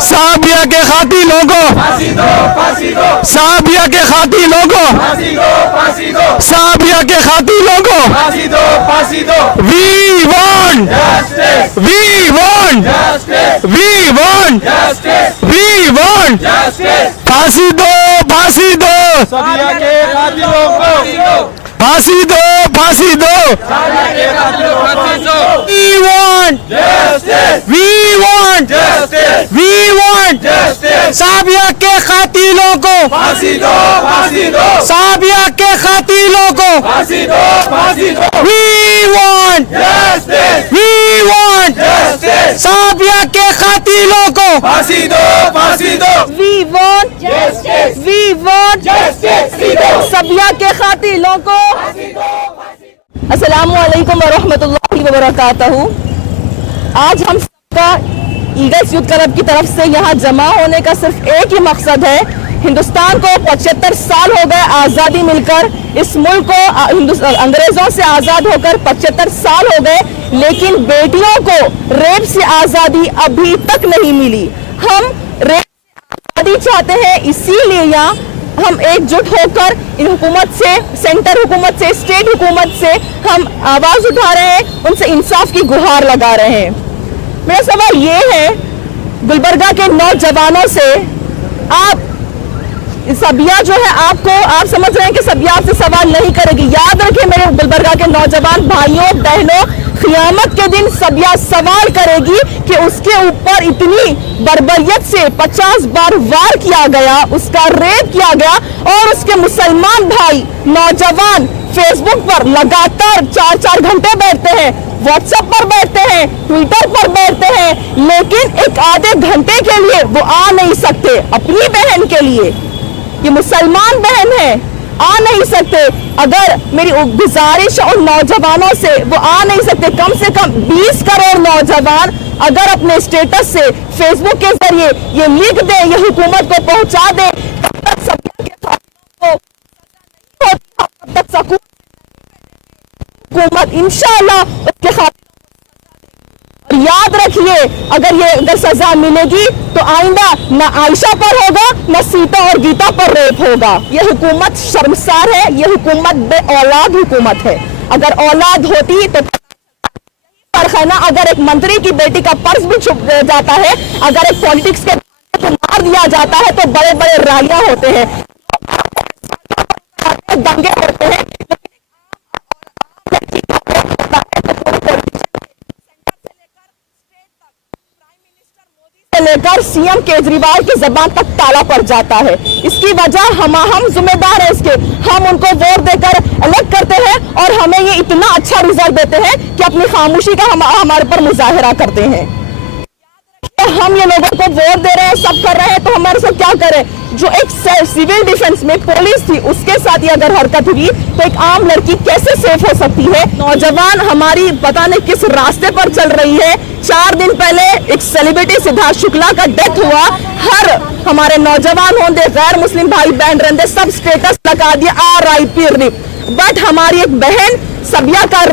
साबिया के कातिलों को, साबिया के कातिलों को, साबिया के कातिलों को, we want, we want, we want, we want, फांसी दो, फांसी दो, साबिया के कातिलों को फांसी दो, फांसी दो, we want, we want, we want, Sabiya के कातिलों को फांसी दो, फांसी दो, साबिया के कातिलों को फांसी दो, फांसी दो, we want, we want, Sabiya के कातिलों को फांसी दो, फांसी दो, We want justice. We want justice. सबिया के कातिलों को। अस्सलामु अलैकुम वरहमतुल्लाहि वबरकातहू। आज हम सबका ईगल्स यूथ क्लब की तरफ से यहाँ जमा होने का सिर्फ एक ही मकसद है। हिंदुस्तान को 75 साल हो गए आज़ादी मिलकर, इस मुल्क को अंग्रेजों से आज़ाद होकर 75 साल हो गए, लेकिन बेटियों को रेप से आज़ादी अभी तक नहीं मिली। हम रेप आज़ादी चाहते हैं, इसीलिए यहाँ हम एकजुट होकर इन हुकूमत से, सेंटर हुकूमत से, स्टेट हुकूमत से हम आवाज उठा रहे हैं, उनसे इंसाफ की गुहार लगा रहे हैं। मेरा सवाल ये है गुलबर्गा के नौजवानों से, आप सबिया जो है आपको, आप समझ रहे हैं कि सबिया आपसे सवाल नहीं करेगी। याद रखिए मेरे गुलबर्गा के नौजवान भाइयों बहनों, क़यामत के दिन सबिया सवाल करेगी कि उसके ऊपर इतनी बर्बरियत से 50 बार वार किया गया, उसका रेप किया गया, और उसके मुसलमान भाई नौजवान फेसबुक पर लगातार 4-4 घंटे बैठते हैं, व्हाट्सएप पर बैठते हैं, ट्विटर पर बैठते हैं, लेकिन एक आधे घंटे के लिए वो आ नहीं सकते अपनी बहन के लिए। ये मुसलमान बहन है, आ नहीं सकते। अगर मेरी गुजारिश और नौजवानों से, वो आ नहीं सकते, कम से कम 20 करोड़ नौजवान अगर अपने स्टेटस से फेसबुक के जरिए ये लिख दे, ये हुकूमत को पहुंचा दे, तब तक सबिया के साथियों को तब तक सकून हुकूमत इंशाअल्लाह उसके खातिर। याद रखिए, अगर सजा मिलेगी तो आइंदा न आयशा पर होगा, न सीता और गीता पर रेप होगा। ये हुकूमत शर्मसार है, ये हुकूमत बे औलाद हुकूमत है। अगर औलाद होती तो फर्क है ना, अगर एक मंत्री की बेटी का पर्स भी छुप जाता है, अगर एक पॉलिटिक्स के को मार दिया जाता है तो बड़े बड़े रैलियां होते हैं, दंगे होते हैं, लेकर सीएम केजरीवाल की जबान तक ताला पड़ जाता है। इसकी वजह हम जिम्मेदार है इसके, हम उनको वोट देकर इलेक्ट करते हैं और हमें ये इतना अच्छा रिजल्ट देते हैं कि अपनी खामोशी का हमारे पर मुजाहिरा करते हैं। हम ये लोगों को वोट दे रहे हैं, सब कर रहे हैं, तो हमारे साथ क्या करें? जो एक सिविल डिफेंस में पुलिस थी उसके साथ ही अगर हरकत हुई तो एक आम लड़की कैसे सेफ हो सकती है? नौजवान हमारी पता नहीं किस रास्ते पर चल रही है। 4 दिन पहले एक सेलिब्रिटी सिद्धार्थ शुक्ला का डेथ हुआ, हर हमारे नौजवान होंगे, गैर मुस्लिम भाई बहन रहते, सब स्टेटस लगा दिया RIP रिप, बट हमारी एक बहन सबिया का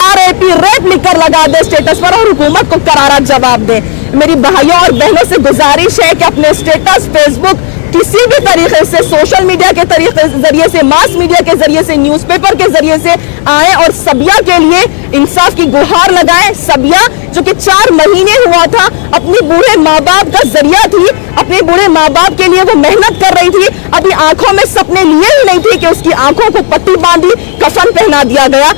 RIP रेप लिखकर लगा दे स्टेटस पर और हुकूमत को करारा जवाब दे। मेरी भाइयों और बहनों से गुजारिश है कि अपने स्टेटस, फेसबुक, किसी भी तरीके से, सोशल मीडिया के तरीके जरिए से, मास मीडिया के जरिए से, न्यूज़पेपर के जरिए से आए और सबिया के लिए इंसाफ की गुहार लगाएं। सबिया जो कि 4 महीने हुआ था, अपने बूढ़े माँ बाप का जरिया थी, अपने बूढ़े माँ बाप के लिए वो मेहनत कर रही थी, अभी आंखों में सपने लिए ही नहीं थी कि उसकी आंखों को पट्टी बांधी, कफन पहना दिया गया।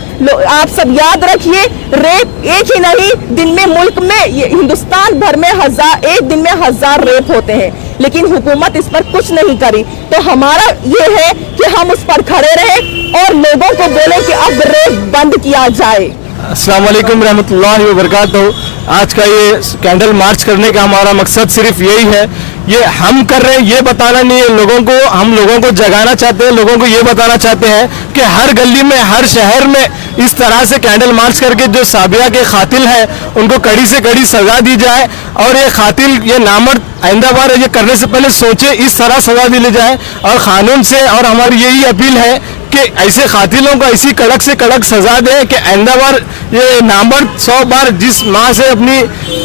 आप सब याद रखिए, रेप एक ही नहीं, दिन में मुल्क में, ये हिंदुस्तान भर में एक दिन में 1000 रेप होते हैं, लेकिन हुकूमत इस पर कुछ नहीं करी। तो हमारा ये है कि हम उस पर खड़े रहें और लोगों को बोले कि अब रेप बंद किया जाए। अस्सलाम वालेकुम रहमतुल्लाहि व बरकातहू। आज का ये कैंडल मार्च करने का हमारा मकसद सिर्फ यही है, ये हम कर रहे हैं ये बताना नहीं है लोगों को, हम लोगों को जगाना चाहते हैं, लोगों को ये बताना चाहते हैं कि हर गली में, हर शहर में इस तरह से कैंडल मार्च करके जो साबिया के कातिल हैं उनको कड़ी से कड़ी सजा दी जाए, और ये कातिल, ये नामर्द आइंदा बार ये करने से पहले सोचे, इस तरह सजा दी जाए। और कानून से और हमारी यही अपील है कि ऐसे कातिलों को ऐसी कड़क से कड़क सजा दें कि आइंदा बार ये नामर्द 100 बार जिस माँ से अपनी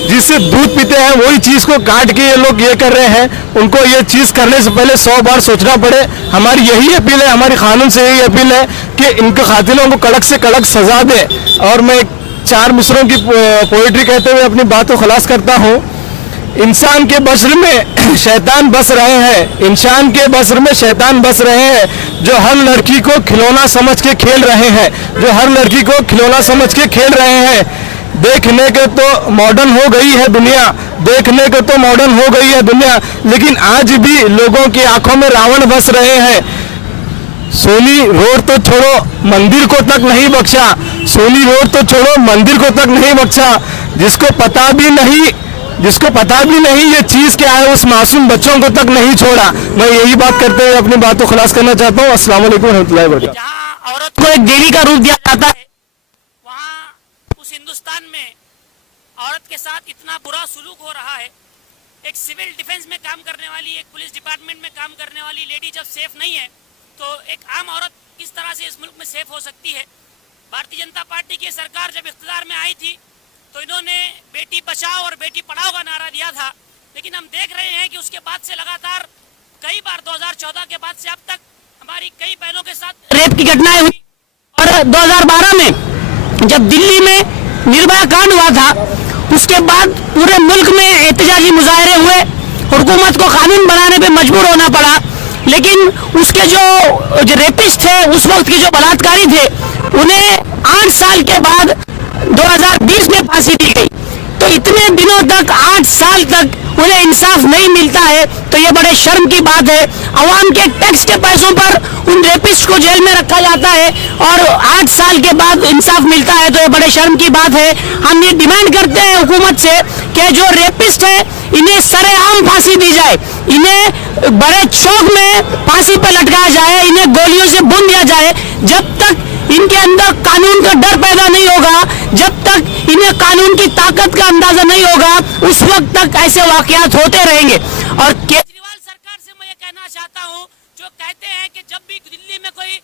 जिससे दूध पीते हैं वही चीज़ को काट के ये लोग ये कर रहे हैं, उनको ये चीज़ करने से पहले 100 बार सोचना पड़े। हमारी यही अपील है, हमारी कानून से यही अपील है कि इनके कातिलों को कड़क से कड़क सजा दे। और मैं 4 मिसरों की पोइट्री कहते हुए अपनी बात को खलास करता हूँ। इंसान के बसर में शैतान बस रहे हैं, इंसान के बसर में शैतान बस रहे हैं, जो हर लड़की को खिलौना समझ के खेल रहे हैं, जो हर लड़की को खिलौना समझ के खेल रहे हैं। देखने के तो मॉडर्न हो गई है दुनिया, देखने को तो मॉडर्न हो गई है दुनिया, लेकिन आज भी लोगों की आंखों में रावण बस रहे हैं। सोनी रोड तो छोड़ो मंदिर को तक नहीं बख्शा, सोनी रोड तो छोड़ो मंदिर को तक नहीं बख्शा। जिसको पता भी नहीं ये चीज क्या है, उस मासूम बच्चों को तक नहीं छोड़ा। मैं यही बात करते हुए अपनी बात को खलास करना चाहता हूँ। अस्सलाम वालेकुम रहमतुल्लाहि व बरकातहू। जहाँ औरत को एक देवी का रूप दिया जाता है, वहाँ उस हिंदुस्तान में औरत के साथ इतना बुरा सुलूक हो रहा है। एक सिविल डिफेंस में काम करने वाली, एक पुलिस डिपार्टमेंट में काम करने वाली लेडी जब सेफ नहीं है तो एक आम औरत किस तरह से इस मुल्क में सेफ हो सकती है। भारतीय जनता पार्टी की सरकार जब इख्तियार में आई थी तो इन्होंने बेटी बचाओ और बेटी पढ़ाओ का नारा दिया था, लेकिन हम देख रहे हैं कि उसके बाद से लगातार कई बार 2014 के बाद से अब तक हमारी कई बहनों के साथ रेप की घटनाएं हुई। और 2012 में जब दिल्ली में निर्भया कांड हुआ था, उसके बाद पूरे मुल्क में एहतजाजी मुजाहरे हुए, हुकूमत को कानून बनाने पे मजबूर होना पड़ा। लेकिन उसके जो रेपिस्ट थे उस वक्त के जो बलात्कारी थे, उन्हें 8 साल के बाद 2020 में फांसी दी गई। तो इतने दिनों तक 8 साल तक उन्हें इंसाफ नहीं मिलता है, तो ये बड़े शर्म की बात है। अवाम के टैक्स के पैसों पर उन रेपिस्ट को जेल में रखा जाता है और 8 साल के बाद इंसाफ मिलता है, तो ये बड़े शर्म की बात है। हम ये डिमांड करते हैं हुकूमत से कि जो रेपिस्ट है इन्हें सरेआम फांसी दी जाए, इन्हें बड़े चौक में फांसी पर लटकाया जाए, इन्हें गोलियों से भून दिया जाए। जब तक इनके अंदर कानून का डर पैदा नहीं होगा, जब तक इन्हें कानून की ताकत का अंदाजा नहीं होगा, उस वक्त तक ऐसे वाकयात होते रहेंगे। और केजरीवाल सरकार से मैं ये कहना चाहता हूँ, जो कहते हैं कि जब भी दिल्ली में कोई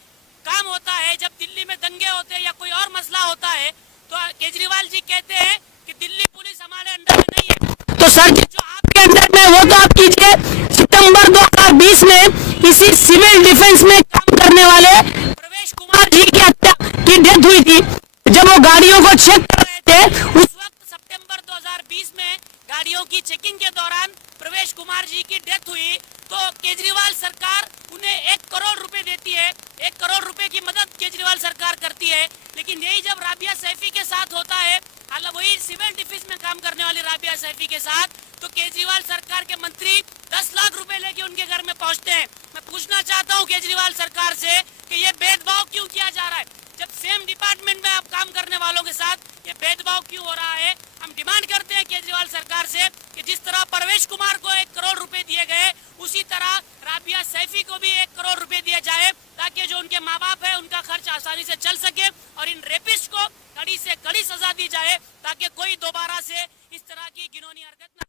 काम होता है, जब दिल्ली में दंगे होते हैं या कोई और मसला होता है, तो केजरीवाल जी कहते हैं कि दिल्ली पुलिस हमारे अंडर में नहीं है। तो सर जो आपके अंडर में वो तो आप कीजिए। सितंबर 2020 में इसी सिविल डिफेंस में काम करने वाले प्रवेश कुमार जी की हत्या की डेथ हुई थी। जब वो गाड़ियों को चेक कर रहे थे, उस वक्त सितंबर 2020 में गाड़ियों की चेकिंग के दौरान प्रवेश कुमार जी की डेथ हुई। तो केजरीवाल सरकार उन्हें 1 करोड़ रुपए देती है, 1 करोड़ रुपए की मदद केजरीवाल सरकार करती है। लेकिन यही जब राबिया सैफी के साथ होता है, हालांकि वही सिविल डिफेंस में काम करने वाली राबिया सैफी के साथ, तो केजरीवाल सरकार के मंत्री 10 लाख रुपए लेके उनके घर में पहुंचते हैं। मैं पूछना चाहता हूं केजरीवाल सरकार से कि ये भेदभाव क्यों किया जा रहा है? जब सेम डिपार्टमेंट में आप काम करने वालों के साथ ये भेदभाव क्यों हो रहा है? हम डिमांड करते हैं केजरीवाल सरकार से कि जिस तरह परवेश कुमार को 1 करोड़ रुपए दिए गए, उसी तरह राबिया सैफी को भी 1 करोड़ रुपए दिए जाए, ताकि जो उनके माँ बाप है उनका खर्च आसानी से चल सके, और इन रेपिस्ट को कड़ी से कड़ी सजा दी जाए, ताकि कोई दोबारा से इस तरह की घिनौनी हरकत न